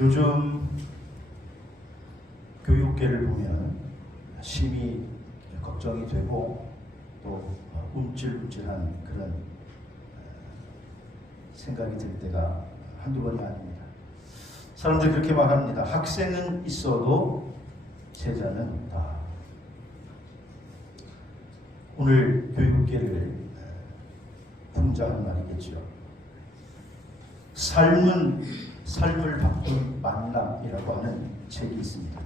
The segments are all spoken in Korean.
요즘 교육계를 보면 심히 걱정이 되고 또 움찔움찔한 그런 생각이 들 때가 한두 번이 아닙니다. 사람들이 그렇게 말합니다. 학생은 있어도 제자는 없다. 오늘 교육계를 풍자한 말이겠죠. 삶을 바꾼 만남이라고 하는 책이 있습니다.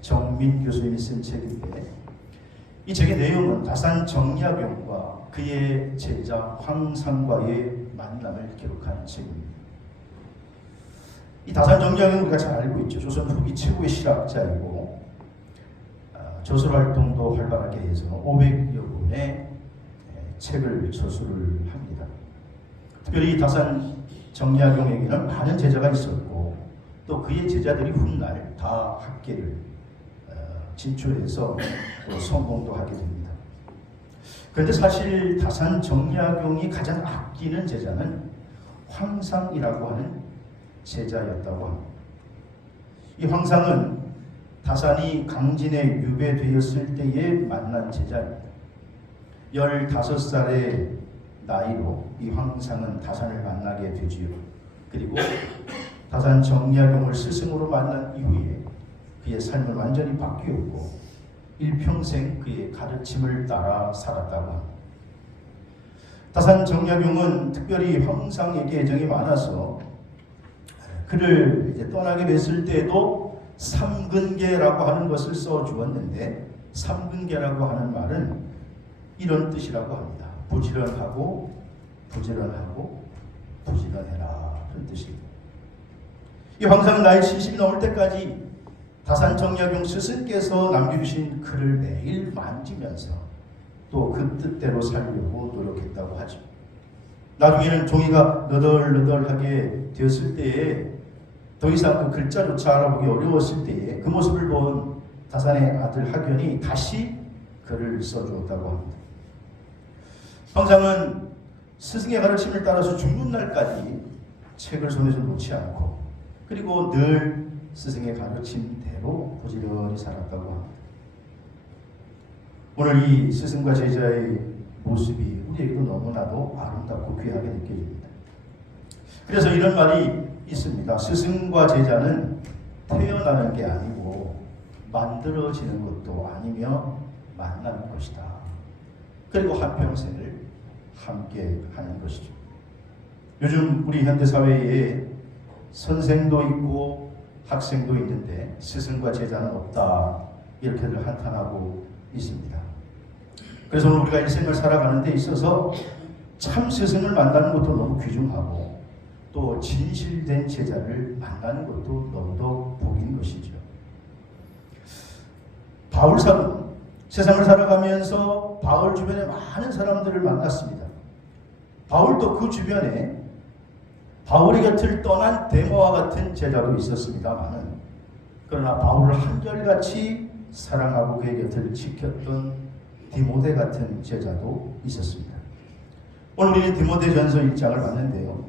정민 교수님이 쓴 책인데 이 책의 내용은 다산 정약용과 그의 제자 황상과의 만남을 기록한 책입니다. 이 다산 정약용은 우리가 잘 알고 있죠. 조선 후기 최고의 실학자이고 저술 활동도 활발하게 해서 500여 권의 책을 저술을 합니다. 특별히 다산 정약용에게는 많은 제자가 있었고 또 그의 제자들이 훗날 다 학계를 진출해서 또 성공도 하게 됩니다. 그런데 사실 다산 정약용이 가장 아끼는 제자는 황상이라고 하는 제자였다고 합니다. 이 황상은 다산이 강진에 유배되었을 때에 만난 제자입니다. 15살의 나이로 이 황상은 다산을 만나게 되지요. 그리고 다산 정약용을 스승으로 만난 이후에 그의 삶은 완전히 바뀌었고 일평생 그의 가르침을 따라 살았다고 합니다. 다산 정약용은 특별히 황상에게 애정이 많아서 그를 이제 떠나게 됐을 때에도 삼근계라고 하는 것을 써주었는데 삼근계라고 하는 말은 이런 뜻이라고 합니다. 부지런하고 부지런하고 부지런해라 그런 뜻입니다. 이 황상은 나이 70이 넘을 때까지 다산 정약용 스승께서 남겨주신 글을 매일 만지면서 또 그 뜻대로 살려고 노력했다고 하죠. 나중에는 종이가 너덜너덜하게 되었을 때에 더 이상 그 글자조차 알아보기 어려웠을 때에 그 모습을 본 다산의 아들 학연이 다시 글을 써주었다고 합니다. 황상은 스승의 가르침을 따라서 죽는 날까지 책을 손에서 놓지 않고 그리고 늘 스승의 가르침대로 부지런히 살았다고 합니다. 오늘 이 스승과 제자의 모습이 우리에게도 너무나도 아름답고 귀하게 느껴집니다. 그래서 이런 말이 있습니다. 스승과 제자는 태어나는 게 아니고 만들어지는 것도 아니며 만나는 것이다. 그리고 한평생을 함께 하는 것이죠. 요즘 우리 현대사회에 선생도 있고 학생도 있는데 스승과 제자는 없다. 이렇게들 한탄하고 있습니다. 그래서 오늘 우리가 일생을 살아가는 데 있어서 참 스승을 만나는 것도 너무 귀중하고 또 진실된 제자를 만나는 것도 너무도 복인 것이죠. 바울 사도는 세상을 살아가면서 바울 주변에 많은 사람들을 만났습니다. 바울도 그 주변에 바울의 곁을 떠난 데모와 같은 제자도 있었습니다만은 그러나 바울을 한결같이 사랑하고 그의 곁을 지켰던 디모데 같은 제자도 있었습니다. 오늘 우리는 디모데전서 1장을 봤는데요.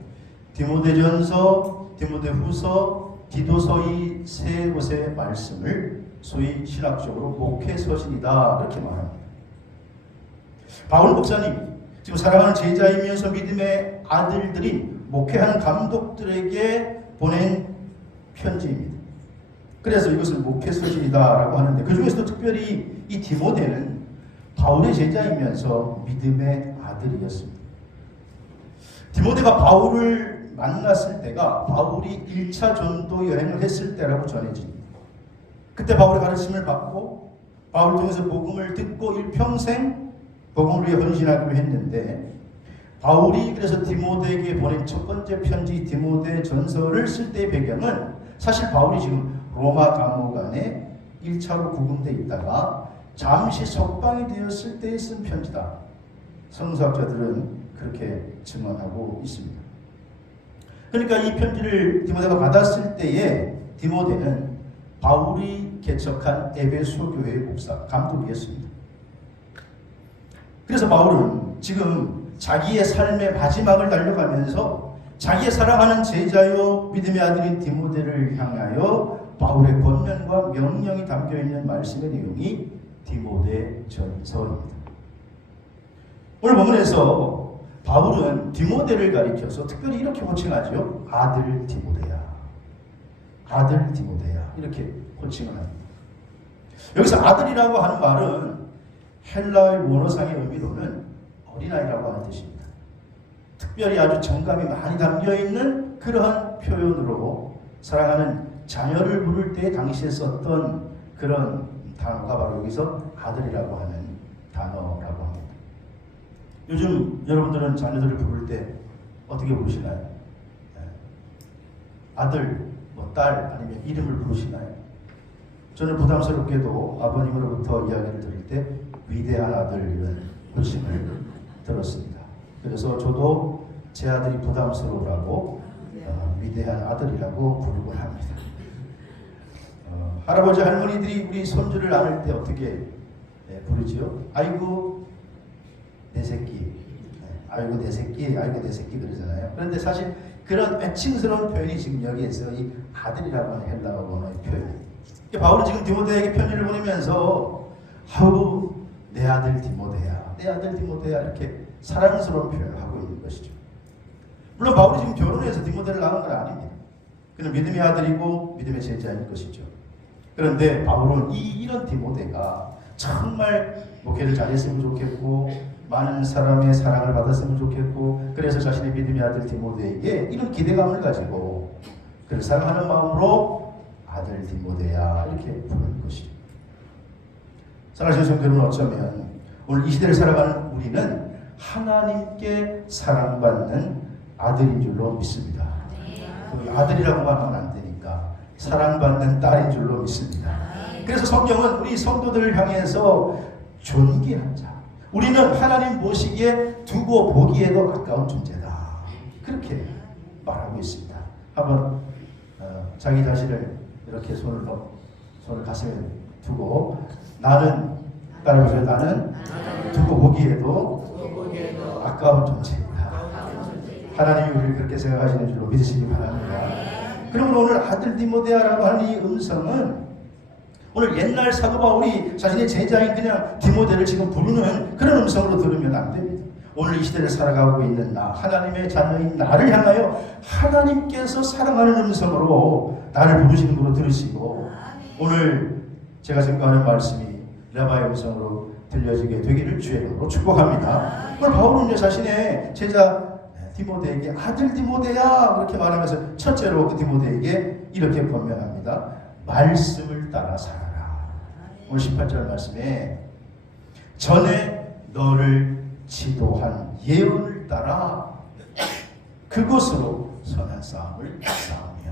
디모데전서, 디모데후서, 디도서 이 세 곳의 말씀을 소위 신학적으로 목회서신이다 이렇게 말합니다. 바울 목사님 지금 사랑하는 제자이면서 믿음의 아들들인 목회하는 감독들에게 보낸 편지입니다. 그래서 이것을 목회서신이다라고 하는데 그 중에서도 특별히 이 디모데는 바울의 제자이면서 믿음의 아들이었습니다. 디모데가 바울을 만났을 때가 바울이 1차 전도 여행을 했을 때라고 전해집니다. 그때 바울의 가르침을 받고 바울을 통해서 복음을 듣고 일평생 복음을 위해 헌신하기로 했는데 바울이 그래서 디모데에게 보낸 첫 번째 편지 디모데 전서를 쓸 때의 배경은 사실 바울이 지금 로마 감옥 안에 1차로 구금되어 있다가 잠시 석방이 되었을 때에 쓴 편지다. 성서학자들은 그렇게 증언하고 있습니다. 그러니까 이 편지를 디모데가 받았을 때에 디모데는 바울이 개척한 에베소 교회의 목사, 감독이었습니다. 그래서 바울은 지금 자기의 삶의 마지막을 달려가면서 자기의 사랑하는 제자요 믿음의 아들인 디모데를 향하여 바울의 권면과 명령이 담겨있는 말씀의 내용이 디모데전서입니다. 오늘 본문에서 바울은 디모데를 가리켜서 특별히 이렇게 호칭하죠. 아들 디모데야. 아들 디모데야. 이렇게 호칭을 합니다. 여기서 아들이라고 하는 말은 헬라의 원어상의 의미로는 어린아이라고 하는 뜻입니다. 특별히 아주 정감이 많이 담겨있는 그러한 표현으로 사랑하는 자녀를 부를 때 당시에 썼던 그런 단어가 바로 여기서 아들이라고 하는 단어라고 합니다. 요즘 여러분들은 자녀들을 부를 때 어떻게 부르시나요? 아들, 딸 아니면 이름을 부르시나요? 저는 부담스럽게도 아버님으로부터 이야기를 들을 때 위대한 아들 이런 호칭을 들었습니다. 그래서 저도 제 아들이 부담스러우라고 위대한 아들이라고 부르곤 합니다. 할아버지 할머니들이 우리 손주를 안을 때 어떻게 부르지요? 아이고 내 새끼, 아이고 내 새끼, 아이고 내 새끼 그러잖아요. 그런데 사실 그런 애칭스러운 표현이 지금 여기에서 이 아들이라고 하는 헬라어 원어의 표현이에요. 바울은 지금 디모데에게 편지를 보내면서 아우 내 아들 디모데야, 내 아들 디모데야 이렇게 사랑스러운 표현을 하고 있는 것이죠. 물론 바울이 지금 결혼해서 디모데를 낳은 건 아닙니다. 그는 믿음의 아들이고 믿음의 제자인 것이죠. 그런데 바울은 이런 디모데가 정말 목회를 잘했으면 좋겠고 많은 사람의 사랑을 받았으면 좋겠고 그래서 자신의 믿음의 아들 디모데에게 이런 기대감을 가지고 그를 사랑하는 마음으로 아들 디모데야 이렇게 부르는 것이죠. 사랑하시는 성도 여러분, 어쩌면 오늘 이 시대를 살아가는 우리는 하나님께 사랑받는 아들인 줄로 믿습니다. 아들이라고 말하면 안 되니까 사랑받는 딸인 줄로 믿습니다. 그래서 성경은 우리 성도들을 향해서 존귀한 자, 우리는 하나님 보시기에 두고 보기에도 가까운 존재다, 그렇게 말하고 있습니다. 한번 자기 자신을 이렇게 손을 가슴에 두고 나는 따라해보세요. 나는 두고 보기에도 아까운 존재입니다. 하나님이 우리를 그렇게 생각하시는 줄로 믿으시기 바랍니다. 그러면 오늘 아들 디모데야라고 하는 이 음성은 오늘 옛날 사도 바울이 자신의 제자인 그냥 디모데를 지금 부르는 그런 음성으로 들으면 안 됩니다. 오늘 이 시대를 살아가고 있는 나, 하나님의 자녀인 나를 향하여 하나님께서 사랑하는 음성으로 나를 부르시는 걸로 들으시고 오늘 제가 지금 하는 말씀이 라바의 음성으로 들려지게 되기를 주의 이름으로 축복합니다. 오늘 바울은 자신의 제자 디모데에게 아들 디모데야 그렇게 말하면서 첫째로 그 디모데에게 이렇게 권면합니다. 말씀을 따라 살아라. 오늘 18절 말씀에 전에 너를 지도한 예언을 따라 그것으로 선한 싸움을 싸우며.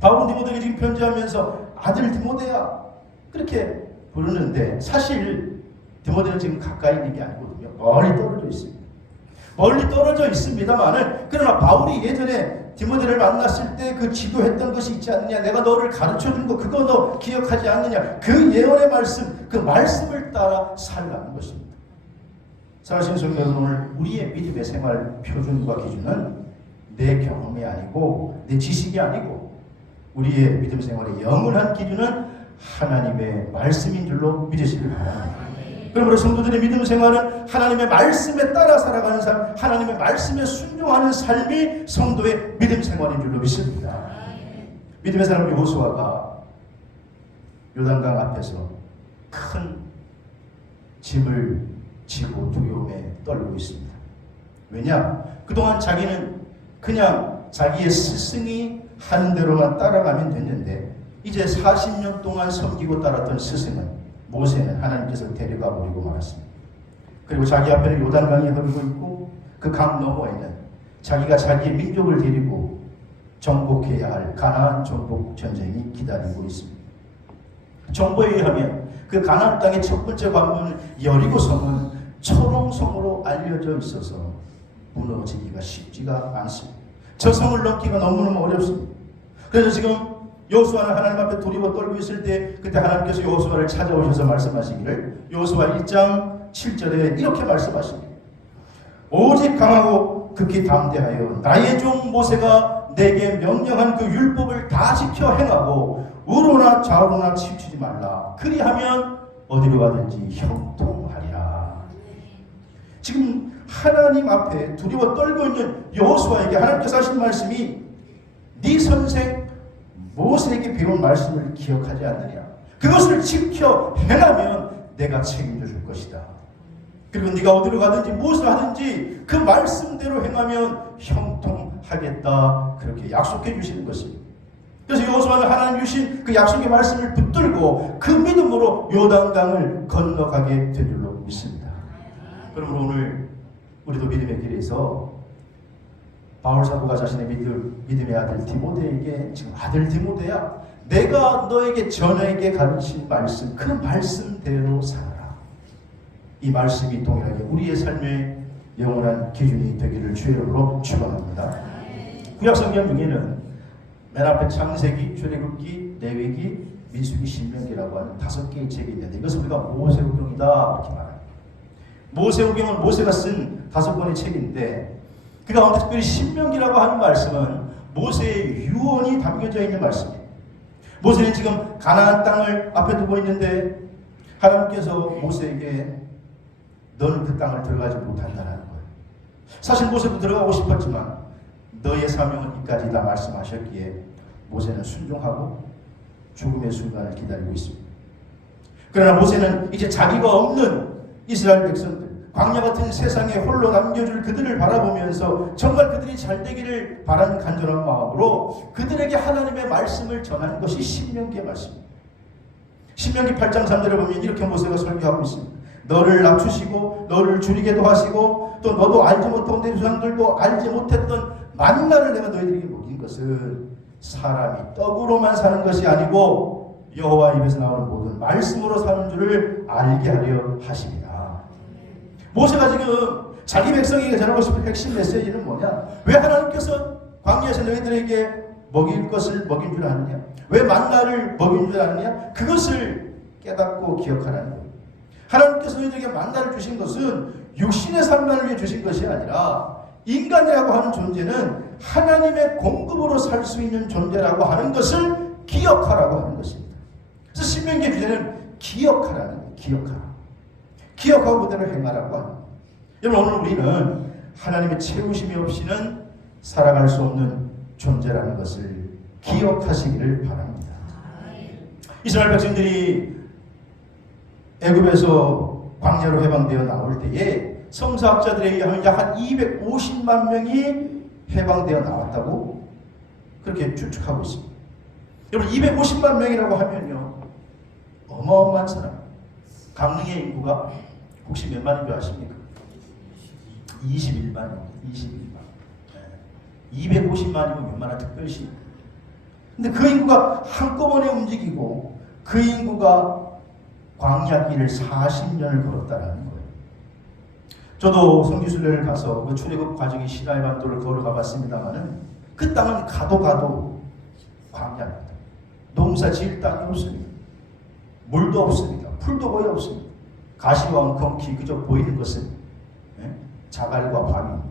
바울은 디모데에게 지금 편지하면서 아들 디모데야 그렇게 부르는데 사실 디모데는 지금 가까이 있는 게 아니거든요. 멀리 떨어져 있습니다. 멀리 떨어져 있습니다만은 그러나 바울이 예전에 디모데를 만났을 때 그 지도했던 것이 있지 않느냐, 내가 너를 가르쳐준 거 그거 너 기억하지 않느냐, 그 예언의 말씀, 그 말씀을 따라 살라는 것입니다. 사랑하시는 성도 여러분, 오늘 우리의 믿음의 생활 표준과 기준은 내 경험이 아니고 내 지식이 아니고 우리의 믿음 생활의 영원한 기준은 하나님의 말씀인 줄로 믿으시길 바랍니다. 그러므로 성도들의 믿음 생활은 하나님의 말씀에 따라 살아가는 삶, 하나님의 말씀에 순종하는 삶이 성도의 믿음 생활인 줄로 믿습니다. 믿음의 사람 여호수아가 요단강 앞에서 큰 짐을 지고 두려움에 떨고 있습니다. 왜냐? 그동안 자기는 그냥 자기의 스승이 하는 대로만 따라가면 됐는데 이제 40년 동안 섬기고 따랐던 스승은 모세는 하나님께서 데려가 버리고 말았습니다. 그리고 자기 앞에는 요단강이 흐르고 있고 그 강 너머에는 자기가 자기의 민족을 데리고 정복해야 할 가나안 정복 전쟁이 기다리고 있습니다. 정보에 의하면 그 가나안 땅의 첫 번째 관문 여리고성은 초롱성으로 알려져 있어서 무너지기가 쉽지가 않습니다. 저 성을 넘기가 너무너무 어렵습니다. 그래서 지금 여호수아는 하나님 앞에 두려워 떨고 있을 때 그때 하나님께서 여호수아를 찾아오셔서 말씀하시기를 여호수아 1장 7절에 이렇게 말씀하십니다. 오직 강하고 극히 담대하여 나의 종 모세가 내게 명령한 그 율법을 다 지켜 행하고 우로나 좌우로나 치우치지 말라. 그리하면 어디로 가든지 형통하리라. 지금 하나님 앞에 두려워 떨고 있는 여호수아에게 하나님께서 하신 말씀이 네 선생 모세에게 배운 말씀을 기억하지 않느냐. 그것을 지켜 행하면 내가 책임져 줄 것이다. 그리고 네가 어디로 가든지 무엇을 하든지 그 말씀대로 행하면 형통하겠다. 그렇게 약속해 주시는 것입니다. 그래서 여호수아는 하나님 주신 그 약속의 말씀을 붙들고 그 믿음으로 요단강을 건너가게 된 줄로 믿습니다. 그러므로 오늘 우리도 믿음의 길에서 바울 사도가 자신의 믿음의 아들 디모데에게 지금 아들 디모데야 내가 너에게 전에게 가르친 말씀 그 말씀대로 살아라. 이 말씀이 동일하게 우리의 삶의 영원한 기준이 되기를 주의 이름으로 축원합니다. 구약성경 중에는 맨 앞에 창세기, 출애굽기, 레위기, 민수기, 신명기라고 하는 5개의 책이 있는데 이것을 우리가 모세오경이다 이렇게 말합니다. 모세오경은 모세가 쓴 5권의 책인데 그 가운데 특별히 신명기라고 하는 말씀은 모세의 유언이 담겨져 있는 말씀입니다. 모세는 지금 가나안 땅을 앞에 두고 있는데 하나님께서 모세에게 너는 그 땅을 들어가지 못한다는 거예요. 사실 모세도 들어가고 싶었지만 너의 사명은 이까지다 말씀하셨기에 모세는 순종하고 죽음의 순간을 기다리고 있습니다. 그러나 모세는 이제 자기가 없는 이스라엘 백성들 광야 같은 세상에 홀로 남겨줄 그들을 바라보면서 정말 그들이 잘 되기를 바라는 간절한 마음으로 그들에게 하나님의 말씀을 전하는 것이 신명기의 말씀입니다. 신명기 8장 3절에 보면 이렇게 모세가 설교하고 있습니다. 너를 낮추시고 너를 줄이게도 하시고 또 너도 알지 못한 내 조상들도 알지 못했던 만나를 내가 너희들에게 먹인 것은 사람이 떡으로만 사는 것이 아니고 여호와 입에서 나오는 모든 말씀으로 사는 줄을 알게 하려 하십니다. 모세가 지금 자기 백성에게 전하고 싶은 핵심 메시지는 뭐냐? 왜 하나님께서 광야에서 너희들에게 먹일 것을 먹인 줄 아느냐? 왜 만나를 먹인 줄 아느냐? 그것을 깨닫고 기억하라는 거예요. 하나님께서 너희들에게 만나를 주신 것은 육신의 삶만을 위해 주신 것이 아니라 인간이라고 하는 존재는 하나님의 공급으로 살 수 있는 존재라고 하는 것을 기억하라고 하는 것입니다. 그래서 신명기의 주제는 기억하라는 거예요. 기억하라. 기억하고 그대로 행하라고 합니다. 여러분 오늘 우리는 하나님의 채우심이 없이는 살아갈 수 없는 존재라는 것을 기억하시기를 바랍니다. 이스라엘 백성들이 애굽에서 광야로 해방되어 나올 때에 성서학자들에 의하면 약 한 250만 명이 해방되어 나왔다고 그렇게 추측하고 있습니다. 여러분 250만 명이라고 하면요 어마어마한 사람. 강릉의 인구가 혹시 몇 만인 줄 아십니까? 21만입니다. 21만. 250만이면 웬만한 특별시. 근데 그 인구가 한꺼번에 움직이고 그 인구가 광야길을 40년을 걸었다라는 거예요. 저도 성지순례를 가서 그 출애굽 과정이 시나이 반도를 걸어가 봤습니다만은 그 땅은 가도 광야입니다. 농사 지을 땅이 없습니다. 물도 없습니다. 풀도 거의 없습니다. 가시와 엉겅퀴 그저 보이는 것은 자갈과 밤입니다.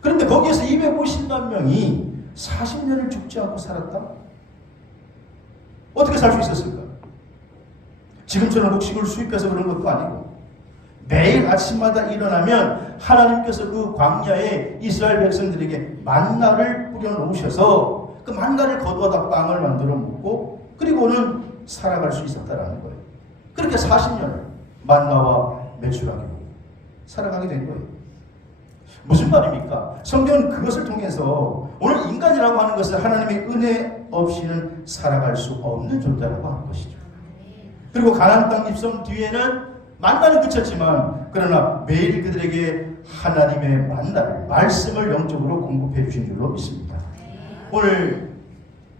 그런데 거기에서 250만 명이 40년을 죽지 않고 살았다? 어떻게 살 수 있었을까? 지금처럼 곡식을 수입해서 그런 것도 아니고 매일 아침마다 일어나면 하나님께서 그 광야에 이스라엘 백성들에게 만나를 뿌려놓으셔서 그 만나를 거두어다 빵을 만들어 먹고 그리고는 살아갈 수 있었다라는 거예요. 그렇게 40년을 만나와 매출하기로 살아가게 된 거예요. 무슨 말입니까? 성경은 그것을 통해서 오늘 인간이라고 하는 것은 하나님의 은혜 없이는 살아갈 수 없는 존재라고 하는 것이죠. 그리고 가나안 땅 입성 뒤에는 만나는 그쳤지만 그러나 매일 그들에게 하나님의 만나를 말씀을 영적으로 공급해 주신 줄로 믿습니다. 오늘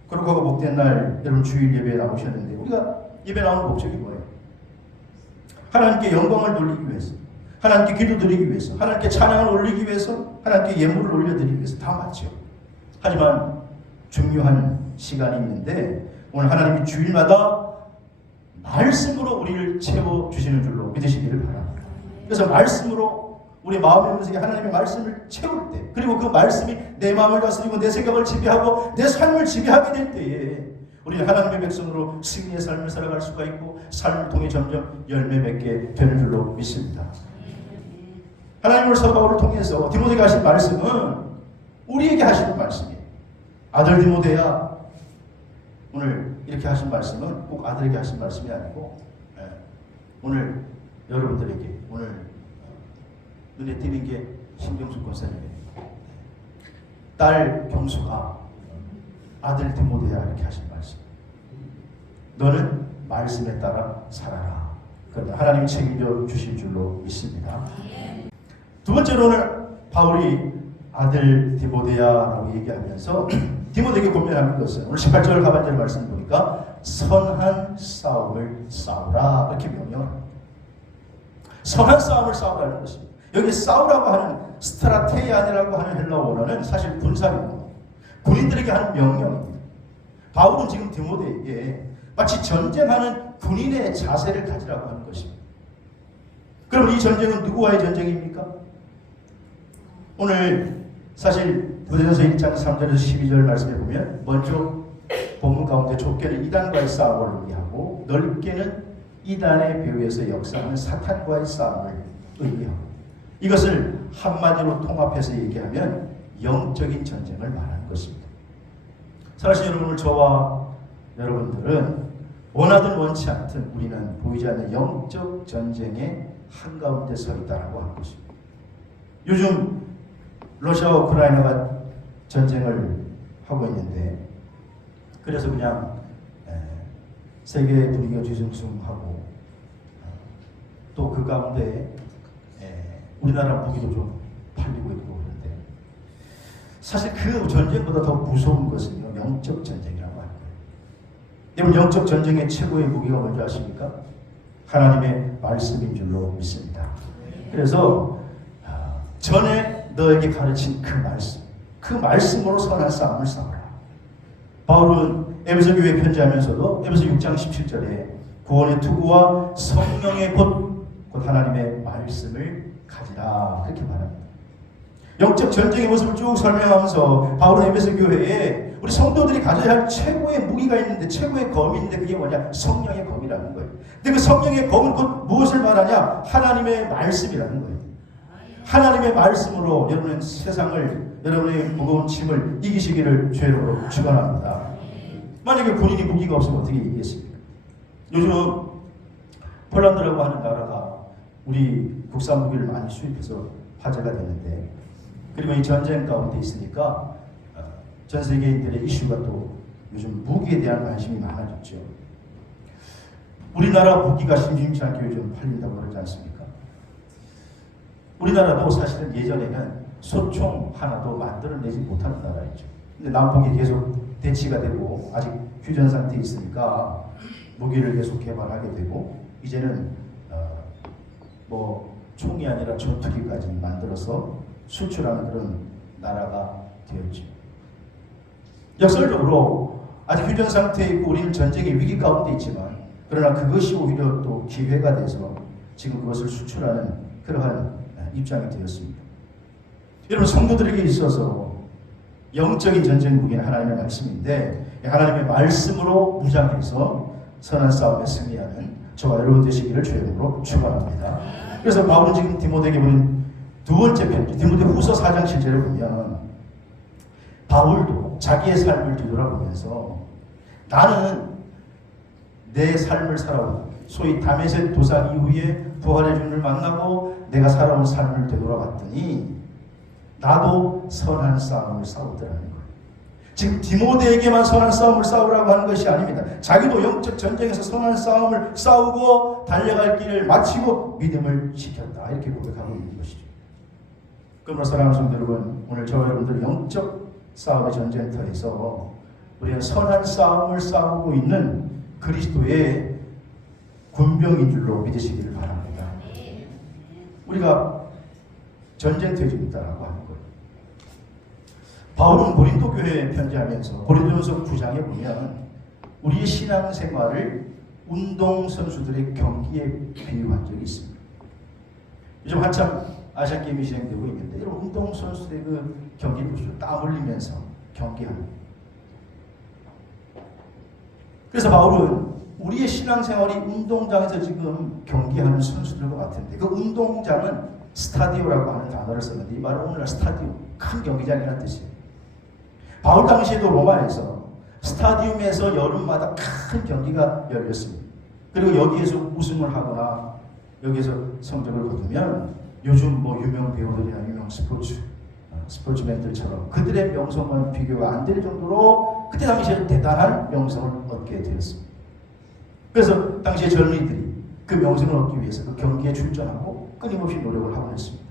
거룩하고 복된 날 여러분 주일 예배에 나오셨는데 우리가 예배 나오는 목적이 뭐예요? 하나님께 영광을 돌리기 위해서, 하나님께 기도 드리기 위해서, 하나님께 찬양을 올리기 위해서, 하나님께 예물을 올려드리기 위해서 다 맞죠. 하지만 중요한 시간이 있는데 오늘 하나님이 주일마다 말씀으로 우리를 채워주시는 줄로 믿으시기를 바랍니다. 그래서 말씀으로 우리 마음의 문석에 하나님의 말씀을 채울 때, 그리고 그 말씀이 내 마음을 다스리고 내 생각을 지배하고 내 삶을 지배하게 될 때에 우리는 하나님의 백성으로 승리의 삶을 살아갈 수가 있고 삶을 통해 점점 열매 맺게 되는 줄로 믿습니다. 하나님을 사바울을 통해서 디모데가 하신 말씀은 우리에게 하시는 말씀이에요. 아들 디모데야, 오늘 이렇게 하신 말씀은 꼭 아들에게 하신 말씀이 아니고 오늘 여러분들에게 오늘 눈에 띄는 게 신경숙 권사님의 딸 경수가 아들 디모데야 이렇게 하신 말씀. 너는 말씀에 따라 살아라. 그러나 하나님이 책임져 주신 줄로 믿습니다. 두 번째로 오늘 바울이 아들 디모데야라고 얘기하면서 디모데에게 권면하는 것은 오늘 18절 하반절 말씀 보니까 선한 싸움을 싸우라 이렇게 명령합니다. 선한 싸움을 싸우라는 것입니다. 여기 싸우라고 하는 스트라테이안이라고 하는 헬라어로는 사실 군사용어, 군인들에게 하는 명령입니다. 바울은 지금 디모데에게 마치 전쟁하는 군인의 자세를 가지라고 하는 것입니다. 그럼 이 전쟁은 누구와의 전쟁입니까? 오늘 사실 고린도전서 1장 3절에서 12절 말씀에 보면 먼저 본문 가운데 좁게는 이단과의 싸움을 의미하고 넓게는 이단의 묘에서 역사하는 사탄과의 싸움을 의미하고 이것을 한마디로 통합해서 얘기하면 영적인 전쟁을 말하는 것입니다. 사실 여러분, 저와 여러분들은 원하든 원치 않든 우리는 보이지 않는 영적 전쟁의 한가운데 서 있다라고 하는 것입니다. 요즘 러시아와 우크라이나가 전쟁을 하고 있는데 그래서 그냥 세계 분위기가 뒤숭숭하고 또 그 가운데 우리나라 무기도 좀 팔리고 있고 그런데 사실 그 전쟁보다 더 무서운 것은요 영적 전쟁이라고 하는 거예요. 여러분, 영적 전쟁의 최고의 무기가 뭔지 아십니까? 하나님의 말씀인 줄로 믿습니다. 그래서 전에 너에게 가르친 그 말씀으로 선한 싸움을 싸우라. 바울은 에베소 교회에 편지하면서도 에베소 6장 17절에 구원의 투구와 성령의 곧 하나님의 말씀을 가지라 그렇게 말합니다. 영적 전쟁의 모습을 쭉 설명하면서 바울은 에베소 교회에 우리 성도들이 가져야 할 최고의 무기가 있는데 최고의 검이 있는데 그게 뭐냐? 성령의 검이라는 거예요. 근데 그 성령의 검은 곧 무엇을 말하냐? 하나님의 말씀이라는 거예요. 하나님의 말씀으로 여러분의 세상을, 여러분의 무거운 짐을 이기시기를 주로 축원합니다. 만약에 본인이 무기가 없으면 어떻게 이기겠습니까? 요즘 폴란드라고 하는 나라가 우리 국산 무기를 많이 수입해서 화제가 되는데, 그리고 이 전쟁 가운데 있으니까 전 세계인들의 이슈가 또 요즘 무기에 대한 관심이 많아졌죠. 우리나라 무기가 심심치 않게 요즘 팔린다고 그러지 않습니까? 우리나라도 사실은 예전에는 소총 하나도 만들어내지 못하는 나라였죠. 근데 남북이 계속 대치가 되고 아직 휴전 상태에 있으니까 무기를 계속 개발하게 되고 이제는 뭐 총이 아니라 전투기까지 만들어서 수출하는 그런 나라가 되었죠. 역설적으로 아직 휴전 상태에 있고 우리는 전쟁의 위기 가운데 있지만 그러나 그것이 오히려 또 기회가 돼서 지금 그것을 수출하는 그러한 입장이 되었습니다. 여러분, 성도들에게 있어서 영적인 전쟁 무기는 하나님의 말씀인데 하나님의 말씀으로 무장해서 선한 싸움에 승리하는 저와 여러분 되시기를 주의 이름으로 축원합니다. 그래서 바울은 지금 디모데에게 보낸 두 번째 편지 디모데 후서 4장 7절을 보면 바울도 자기의 삶을 뒤돌아보면서 나는 내 삶을 살아온 소위 다메섹 도상 이후에 부활의 주님을 만나고 내가 살아온 삶을 되돌아봤더니 나도 선한 싸움을 싸우더라는 거예요. 지금 디모데에게만 선한 싸움을 싸우라고 하는 것이 아닙니다. 자기도 영적 전쟁에서 선한 싸움을 싸우고 달려갈 길을 마치고 믿음을 지켰다. 이렇게 고백하고 있는 것이죠. 그러므로 사랑하는 성도 여러분, 오늘 저와 여러분들 영적 싸움의 전쟁터에서 우리는 선한 싸움을 싸우고 있는 그리스도의 군병인 줄로 믿으시기를 바랍니다. 우리가 전쟁터에 있다라고 하는 거예요. 바울은 고린도 교회에 편지하면서 고린도전서 9장에 보면 우리의 신앙생활을 운동선수들의 경기에 비유한 적이 있습니다. 요즘 한참 아시안 게임이 진행되고 있는데 이런 운동 선수들의 그 경기 보시죠. 땀 흘리면서 경기하는. 그래서 바울은 우리의 신앙생활이 운동장에서 지금 경기하는 선수들과 같은데 그 운동장은 스타디오라고 하는 단어를 썼는데 이 말은 오늘날 스타디오, 큰 경기장이라는 뜻이에요. 바울 당시에도 로마에서 스타디움에서 여름마다 큰 경기가 열렸습니다. 그리고 여기에서 우승을 하거나 여기에서 성적을 거두면 요즘 뭐 유명 배우들이나 유명 스포츠맨들처럼 그들의 명성과는 비교가 안 될 정도로 그때 당시에 대단한 명성을 얻게 되었습니다. 그래서 당시에 젊은이들이 그 명성을 얻기 위해서 그 경기에 출전하고 끊임없이 노력을 하고 있습니다.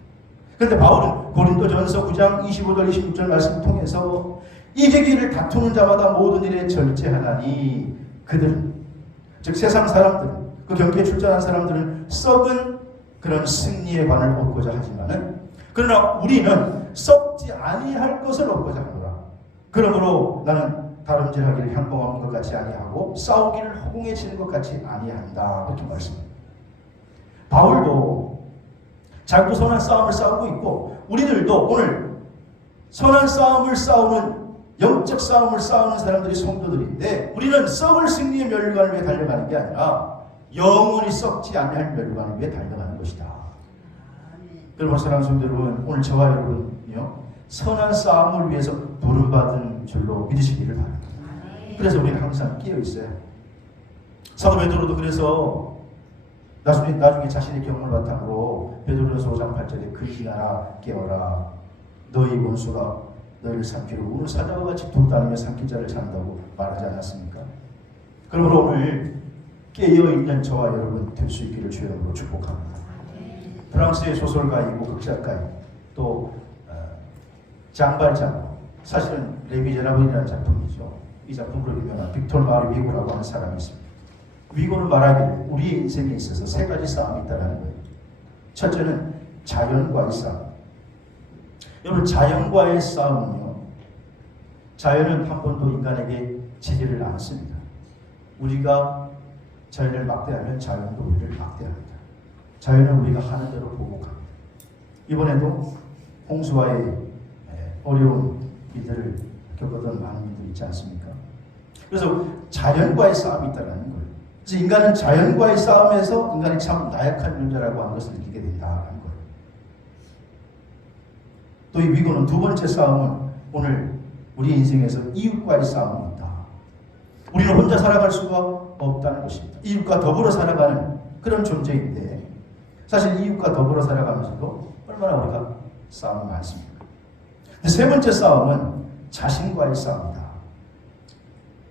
그런데 바울은 고린도전서 9장 25절 26절 말씀을 통해서 이기기를 다투는 자마다 모든 일에 절제하나니 그들은 즉 세상 사람들은 그 경기에 출전한 사람들은 썩은 그런 승리의 관을 얻고자 하지만은 그러나 우리는 썩지 아니할 것을 얻고자 하노라. 그러므로 나는 다름질하기를 향봉하는 것 같이 아니하고 싸우기를 허공해지는 것 같이 아니한다. 그렇게 말씀합니다. 바울도 자기도 선한 싸움을 싸우고 있고 우리들도 오늘 선한 싸움을 싸우는 영적 싸움을 싸우는 사람들이 성도들인데 우리는 썩을 승리의 멸관을 위해 달려가는 게 아니라 영원히 썩지 않을 멸관을 위해 달려가는 것이다. 여러분 사랑하는 성도 여러분, 오늘 저와 여러분이요 선한 싸움을 위해서 부름받은 줄로 믿으시기를 바랍니다. 그래서 우리는 항상 끼어 있어요. 사도 베드로도 그래서 나중에 자신의 경험을 바탕으로 베드로전서 5장 8절에 근신하라 깨어라 너희 원수가 너희를 삼키려 우는 사자와 같이 돌다니며 삼킬 자를 찾는다고 말하지 않았습니까? 그러므로 오늘 깨어있는 저와 여러분 될 수 있기를 주의 이름으로 축복합니다. 프랑스의 소설가이고 극작가이 또 장발장 사실은 레미제라블이라는 작품이죠. 이 작품으로 유명한 빅토르 마리 위고라고 하는 사람이 있습니다. 위고는 말하기를 우리의 인생에 있어서 세 가지 싸움이 있다는 거예요. 첫째는 자연과의 싸움. 여러분 자연과의 싸움은요. 자연은 한 번도 인간에게 지지를 않습니다. 우리가 자연을 막대하면 자연도 우리를 막대합니다. 자연은 우리가 하는 대로 보복합니다. 이번에도 홍수와의 어려운 일들을 겪었던 많은 분들이 있지 않습니까? 그래서 자연과의 싸움이 있다는 거예요. 그래서 인간은 자연과의 싸움에서 인간이 참 나약한 존재라고 하는 것을 느끼게 된다는 거예요. 또 이 위고는 두 번째 싸움은 오늘 우리 인생에서 이웃과의 싸움이 있다. 우리는 혼자 살아갈 수가 없다는 것입니다. 이웃과 더불어 살아가는 그런 존재인데 사실 이웃과 더불어 살아가면서도 얼마나 우리가 싸움이 많습니까? 세 번째 싸움은 자신과의 싸움이다.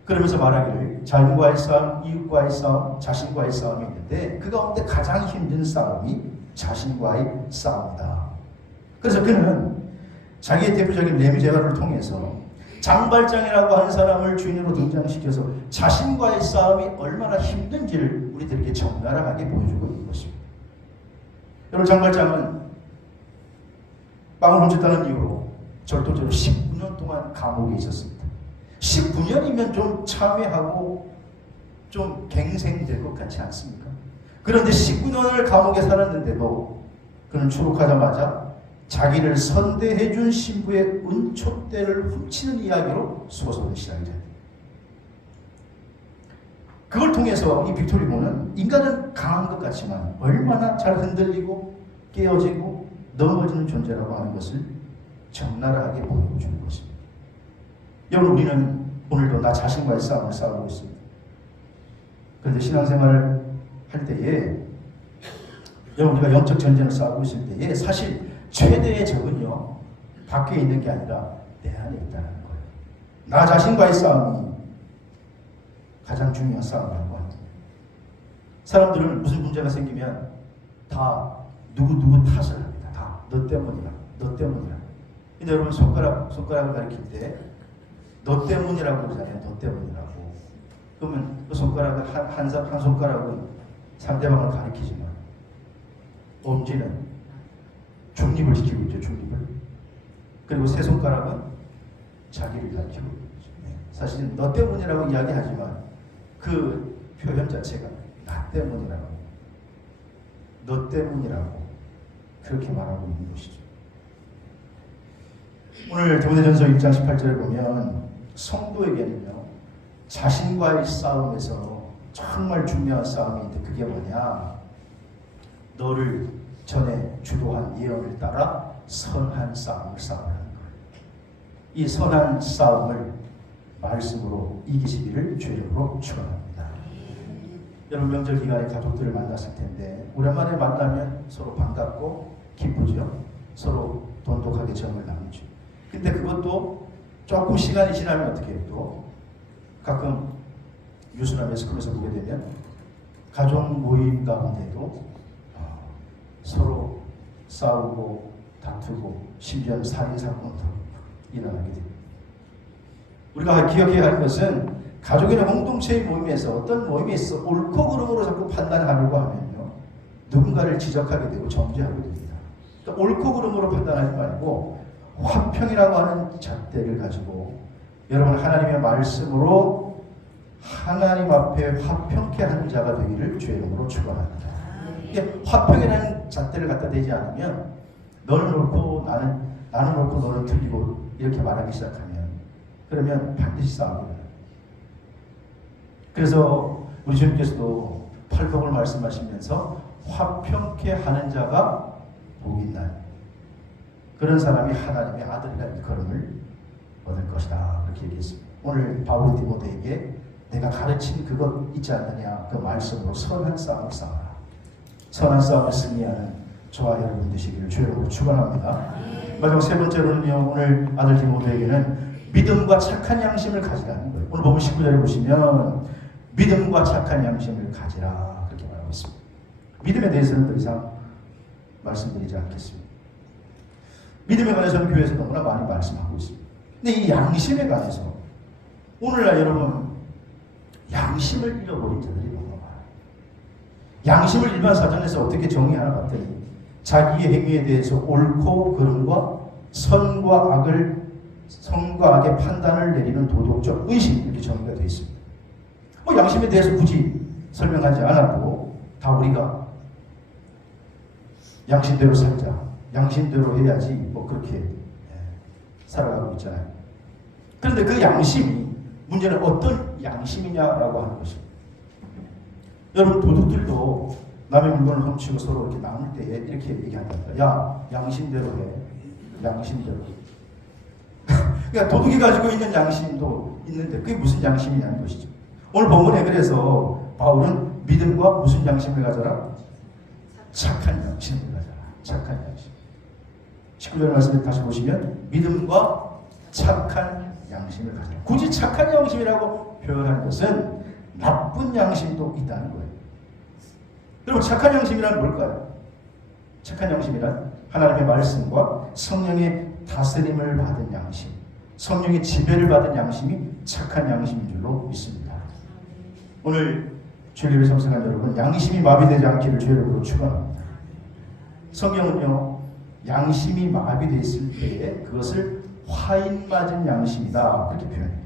그러면서 말하기를 자연과의 싸움, 이웃과의 싸움, 자신과의 싸움이 있는데 그 가운데 가장 힘든 싸움이 자신과의 싸움이다. 그래서 그는 자기의 대표적인 레미제라를 통해서 장발장이라고 하는 사람을 주인으로 등장시켜서 자신과의 싸움이 얼마나 힘든지를 우리들에게 적나라하게 보여주고 있는 것입니다. 여러분 장발장은 빵을 훔쳤다는 이유로 절도죄로 19년 동안 감옥에 있었습니다. 19년이면 좀 참회하고 좀 갱생될 것 같지 않습니까? 그런데 19년을 감옥에 살았는데도 그는 출獄하자마자 자기를 선대해준 신부의 은촛대를 훔치는 이야기로 소설이 시작이 됩니다. 그걸 통해서 이 빅토르 위고는 인간은 강한 것 같지만 얼마나 잘 흔들리고 깨어지고 넘어지는 존재라고 하는 것을 적나라하게 보여주는 것입니다. 여러분 우리는 오늘도 나 자신과의 싸움을 싸우고 있습니다. 그런데 신앙생활을 할 때에 여러분 우리가 영적 전쟁을 싸우고 있을 때에 사실 최대의 적은요 밖에 있는 게 아니라 내 안에 있다는 거예요. 나 자신과의 싸움이 가장 중요한 싸움이라고 합니다. 사람들은 무슨 문제가 생기면 다 누구 탓을 합니다. 다 너 때문이라, 너 때문이라. 근데 여러분 손가락을 가리킬 때 너 때문이라고 그러잖아요. 너 때문이라고. 그러면 그 손가락을 한 손가락은 상대방을 가리키지만 엄지는 중립을 지키고 있죠. 중립을. 그리고 세 손가락은 자기를 가리키고 있죠. 사실 너 때문이라고 이야기하지만 그 표현 자체가 나 때문이라고, 너 때문이라고, 그렇게 말하고 있는 것이죠. 오늘 디모데전서 1장 18절에 보면 성도에게는요, 자신과의 싸움에서 정말 중요한 싸움이 있는데 그게 뭐냐? 너를 전에 주도한 예언을 따라 선한 싸움을 싸우라는 거예요. 이 선한 싸움을 말씀으로 이기시기를 주님으로 축원합니다. 여러분 명절 기간에 가족들을 만났을 텐데 오랜만에 만나면 서로 반갑고 기쁘죠. 서로 돈독하게 정을 나누죠. 근데 그것도 조금 시간이 지나면 어떻게 해요? 또 가끔 뉴스나 매스컴에서 보게 되면 가족 모임 가운데도 서로 싸우고 다투고 심지어는 살인사건도 일어나게 됩니다. 우리가 기억해야 할 것은 가족이나 공동체의 모임에서 어떤 모임에 있어 옳고 그름으로 자꾸 판단하려고 하면요, 누군가를 지적하게 되고 정죄하게 됩니다. 그러니까 옳고 그름으로 판단하지 말고 화평이라고 하는 잣대를 가지고 여러분 하나님의 말씀으로 하나님 앞에 화평케 하는 자가 되기를 주의 이름으로 축원합니다. 이게 화평이라는 잣대를 갖다 대지 않으면 너는 옳고 나는 옳고 너는 틀리고 이렇게 말하기 시작하면 그러면 반드시 싸우게 돼요. 그래서 우리 주님께서도 팔복을 말씀하시면서 화평케 하는 자가 복이 있나니 그런 사람이 하나님의 아들이라 일컬음을 얻을 것이다. 그렇게 얘기했습니다. 오늘 바울이 디모데에게 내가 가르친 그것 있지 않느냐 그 말씀으로 선한 싸움을 싸워라. 선한 싸움을 승리하는 저와 여러분 되시기를 주님으로 축원합니다. 마지막 세 번째로는요, 오늘 아들 디모데에게는 믿음과 착한 양심을 가지라는 거예요. 오늘 보면 19절에 보시면 믿음과 착한 양심을 가지라 그렇게 말하고 있습니다. 믿음에 대해서는 더 이상 말씀드리지 않겠습니다. 믿음에 관해서는 교회에서 너무나 많이 말씀하고 있습니다. 근데 이 양심에 관해서 오늘날 여러분 양심을 잃어버린 자들이 너무 많아요. 양심을 일반 사전에서 어떻게 정의하나 봤더니 자기의 행위에 대해서 옳고 그름과 선과 악의 판단을 내리는 도덕적 의식 이렇게 정의가 되어 있습니다. 양심에 대해서 굳이 설명하지 않아도 다 우리가 양심대로 살자, 양심대로 해야지 그렇게 살아가고 있잖아요. 그런데 그 양심이 문제는 어떤 양심이냐라고 하는 것입니다. 여러분 도둑들도 남의 물건을 훔치고 서로 이렇게 나눌 때 이렇게 얘기한답니다. 야, 양심대로 해. 양심대로. 그러니까 도둑이 가지고 있는 양심도 있는데 그게 무슨 양심이냐는 것이죠. 오늘 본문에 그래서 바울은 믿음과 무슨 양심을 가져라? 착한 양심을 가져라. 착한 양심. 19절 말씀을 다시 보시면 믿음과 착한 양심을 가져라. 굳이 착한 양심이라고 표현하는 것은 나쁜 양심도 있다는 거예요. 여러분 착한 양심이란 뭘까요? 착한 양심이란 하나님의 말씀과 성령의 다스림을 받은 양심, 성령의 지배를 받은 양심이 착한 양심인 줄로 믿습니다. 오늘 주일예배 참석한 여러분, 양심이 마비되지 않기를 주일으로 축원합니다. 성경은요, 양심이 마비되어 있을 때에 그것을 화인 맞은 양심이다 그렇게 표현해요.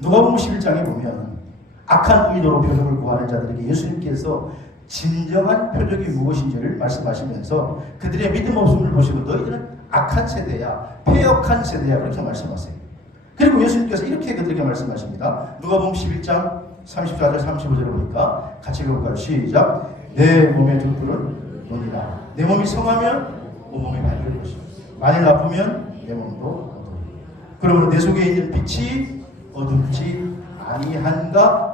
누가복음 11장에 보면 악한 의도로 표적을 구하는 자들에게 예수님께서 진정한 표적이 무엇인지를 말씀하시면서 그들의 믿음 없음을 보시고 너희들은 악한 세대야, 패역한 세대야 그렇게 말씀하세요. 그리고 예수님께서 이렇게 그들에게 말씀하십니다. 누가복음 11장 34절 35절을 보니까 같이 읽어볼까요? 시작. 내 몸의 등불은 눈이라. 내 몸이 성하면 온몸이 밝을 것이고 만일 나쁘면 내 몸도 어두우리라. 그러므로 내 속에 있는 빛이 어둡지 아니한가?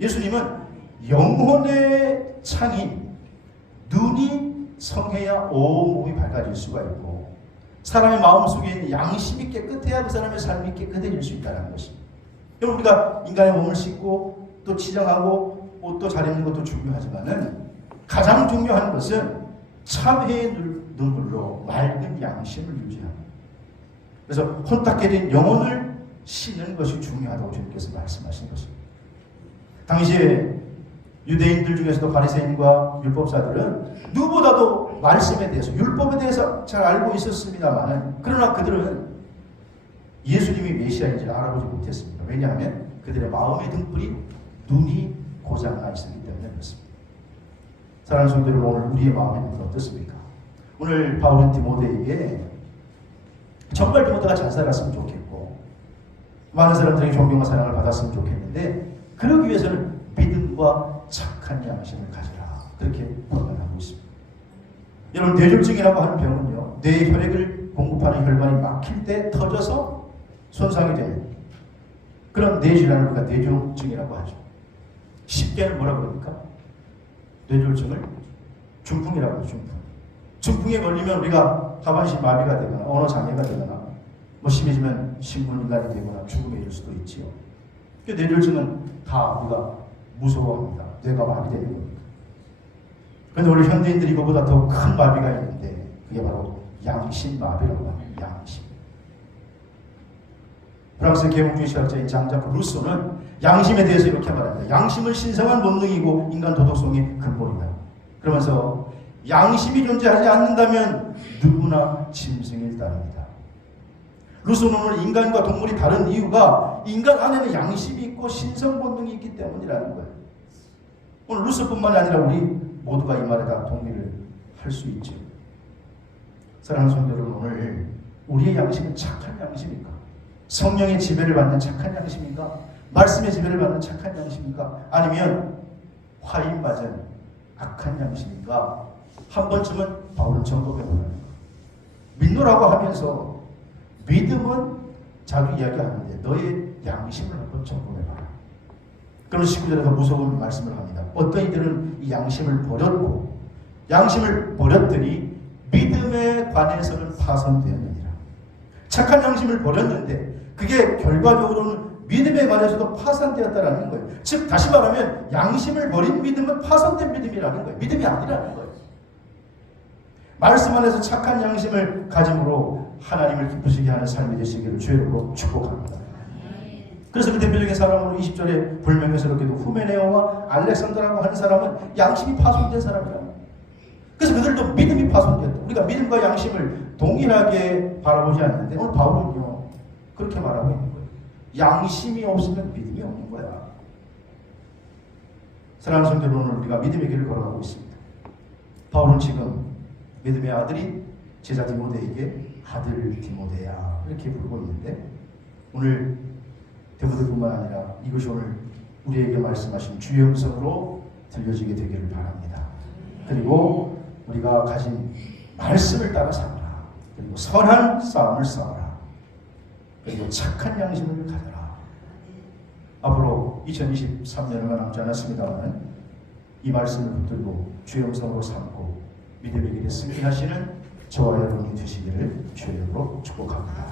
예수님은 영혼의 창이 눈이 성해야 온 몸이 밝아질 수가 있고 사람의 마음속에 있는 양심이 깨끗해야 그 사람의 삶이 깨끗해질 수 있다는 것입니다. 여러분 우리가 인간의 몸을 씻고 또 치정하고 옷도 잘 입는 것도 중요하지만은 가장 중요한 것은 참회의 눈물로 맑은 양심을 유지하고 그래서 혼탁해진 영혼을 씻는 것이 중요하다고 주님께서 말씀하신 것입니다. 당시에 유대인들 중에서도 바리새인과 율법사들은 누구보다도 말씀에 대해서 율법에 대해서 잘 알고 있었습니다만 그러나 그들은 예수님이 메시아인지를 알아보지 못했습니다. 왜냐하면 그들의 마음의 등불이 눈이 고장나 있었기 때문에 그렇습니다. 사랑하는 성도 여러분, 오늘 우리의 마음은 어떻습니까? 오늘 바울은 디모데에게 정말 디모데가 잘 살았으면 좋겠고 많은 사람들에게 존경과 사랑을 받았으면 좋겠는데 그러기 위해서는 믿음과 착한 양심을 가져라, 그렇게 권면하고 있습니다. 여러분, 뇌졸중이라고 하는 병은요, 뇌 혈액을 공급하는 혈관이 막힐 때 터져서 손상이 되는 그런 뇌질환을 우리가 뇌졸중이라고 하죠. 쉽게는 뭐라 그럽니까? 뇌졸중을 중풍이라고 하죠. 중풍에 걸리면 우리가 하반신 마비가 되거나 언어 장애가 되거나 뭐 심해지면 식물인간이 되거나 죽음에 이를 수도 있지요. 뇌졸중은 다 우리가 무서워합니다. 뇌가 마비되는 겁니다. 그런데 우리 현대인들이 이거보다 더 큰 마비가 있는데 그게 바로 양심마비라고 합니다. 양심. 프랑스 계몽주의 철학자인 장자크 루소는 양심에 대해서 이렇게 말합니다. 양심은 신성한 본능이고 인간 도덕성의 근본이다. 그러면서 양심이 존재하지 않는다면 누구나 짐승일 따릅니다. 루소는 오늘 인간과 동물이 다른 이유가 인간 안에는 양심이 있고 신성 본능이 있기 때문이라는 거예요. 오늘 루소뿐만 아니라 우리 모두가 이 말에 다 동의를 할 수 있죠. 사랑하는 성도 여러분, 오늘 우리의 양심은 착한 양심입니까? 성령의 지배를 받는 착한 양심인가? 말씀의 지배를 받는 착한 양심인가? 아니면 화인 맞은 악한 양심인가? 한 번쯤은 바울은 점검해보라는 거예요. 믿노라고 하면서 믿음은 자기 이야기하는데 너의 양심을 한번 점검해봐라. 그런 19절에서 무서운 말씀을 합니다. 어떤 이들은 이 양심을 버렸고 양심을 버렸더니 믿음에 관해서는 파손되었느니라. 착한 양심을 버렸는데 그게 결과적으로는 믿음에 관해서도 파손되었다라는 거예요. 즉 다시 말하면 양심을 버린 믿음은 파손된 믿음이라는 거예요. 믿음이 아니라는 거예요. 말씀 안에서 착한 양심을 가짐으로 하나님을 기쁘시게 하는 삶이 되시기를 주의로 축복합니다. 그래서 그 대표적인 사람으로 20절에 불명예스럽게도 후메네오와 알렉산더라고 하는 사람은 양심이 파손된 사람이라고. 그래서 그들도 믿음이 파손됐다. 우리가 믿음과 양심을 동일하게 바라보지 않는데 오늘 바울은요 그렇게 말하고 있는 거예요. 양심이 없으면 믿음이 없는 거야. 사랑하는 성도 여러분, 오늘 우리가 믿음의 길을 걸어가고 있습니다. 바울은 지금 믿음의 아들이 제자 디모데에게 아들 디모데야 이렇게 부르고 있는데 오늘 디모데뿐만 아니라 이것이 오늘 우리에게 말씀하신 주의 음성으로 들려지게 되기를 바랍니다. 그리고 우리가 가진 말씀을 따라 살아라. 그리고 선한 싸움을 싸워라. 그리고 착한 양심을 가져라. 앞으로 2023년 얼마 남지 않았습니다만 이 말씀을 붙들고 주의 음성으로 삼고 믿음의 길에 승리하시는 저와 여러분이 되시기를 주의 이름으로 축복합니다.